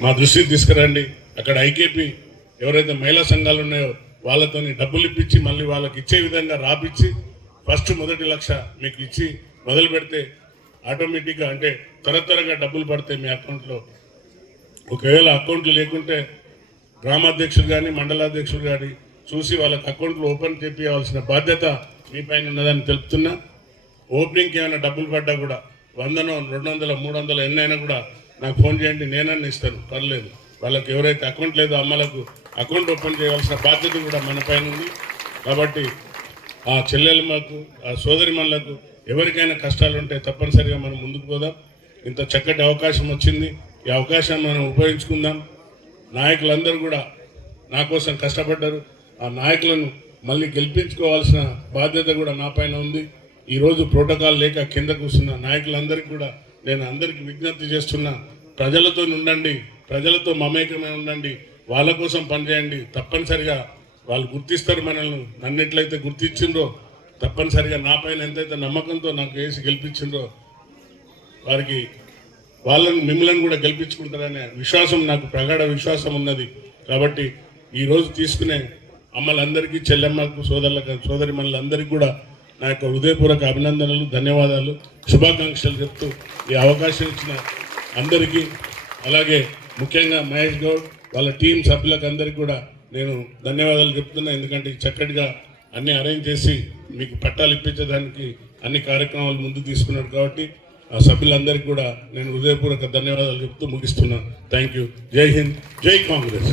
మా దృష్టికి తీసుకురండి. అక్కడ ఐకేపీ ఎవరైతే మహిళా సంఘాలు ఉన్నాయో వాళ్ళతోని డబ్బులు ఇప్పించి మళ్ళీ వాళ్ళకి ఇచ్చే విధంగా రాపిచ్చి ఫస్ట్ మొదటి లక్ష మీకు ఇచ్చి మొదలు పెడితే ఆటోమేటిక్గా అంటే త్వర త్వరగా డబ్బులు పడతాయి మీ అకౌంట్లో. ఒకవేళ అకౌంట్లు లేకుంటే గ్రామాధ్యక్షులు కానీ మండలాధ్యక్షులు కానీ చూసి వాళ్ళకి అకౌంట్లు ఓపెన్ చేపించవలసిన బాధ్యత మీ పైన ఉన్నదని తెలుపుతున్నా. ఓపెనింగ్కి ఏమైనా డబ్బులు పడ్డా కూడా వందనో రెండు వందల మూడు వందల ఎన్నైనా కూడా నాకు ఫోన్ చేయండి నేనన్నా ఇస్తాను. పర్లేదు. వాళ్ళకి ఎవరైతే అకౌంట్ లేదో అమ్మలకు అకౌంట్ ఓపెన్ చేయవలసిన బాధ్యత కూడా మన పైన ఉంది. కాబట్టి ఆ చెల్లెలమ్మకు ఆ సోదరిమణులకు ఎవరికైనా కష్టాలు ఉంటే తప్పనిసరిగా మనం ముందుకు పోదాం. ఇంత చక్కటి అవకాశం వచ్చింది. ఈ అవకాశాన్ని మనం ఉపయోగించుకుందాం. నాయకులందరూ కూడా నా కోసం కష్టపడ్డారు. ఆ నాయకులను మళ్ళీ గెలిపించుకోవాల్సిన బాధ్యత కూడా నా పైన ఉంది. ఈరోజు ప్రోటోకాల్ లేక కింద కూర్చున్న నాయకులందరికీ కూడా నేను అందరికీ విజ్ఞప్తి చేస్తున్నా ప్రజలతో ఉండండి ప్రజలతో మమేకమై ఉండండి వాళ్ళ కోసం పనిచేయండి. తప్పనిసరిగా వాళ్ళు గుర్తిస్తారు మనల్ని. నన్ను ఎట్లయితే గుర్తించిండ్రో తప్పనిసరిగా నా పైన ఎంతైతే నమ్మకంతో నాకు వేసి గెలిపించిండ్రో వారికి వాళ్ళని మిమ్మల్ని కూడా గెలిపించుకుంటారనే విశ్వాసం నాకు ప్రగాఢ విశ్వాసం ఉన్నది. కాబట్టి ఈ రోజు తీసుకునే అమ్మలందరికీ చెల్లెమ్మలకు సోదరులకు సోదరి మనలందరికీ కూడా నా యొక్క హృదయపూర్వక అభినందనలు ధన్యవాదాలు శుభాకాంక్షలు చెప్తూ ఈ అవకాశం ఇచ్చిన అందరికీ అలాగే ముఖ్యంగా మహేష్ గౌడ్ వాళ్ళ టీం సభ్యులకు అందరికీ కూడా నేను ధన్యవాదాలు చెప్తున్నా. ఎందుకంటే చక్కటిగా అన్ని అరేంజ్ చేసి మీకు పట్టాలు ఇప్పించడానికి అన్ని కార్యక్రమాలు ముందు తీసుకున్నాడు కాబట్టి ఆ సభ్యులందరికీ కూడా నేను హృదయపూర్వక ధన్యవాదాలు చెప్తూ ముగిస్తున్నాను. థ్యాంక్ యూ జై హింద్ జై కాంగ్రెస్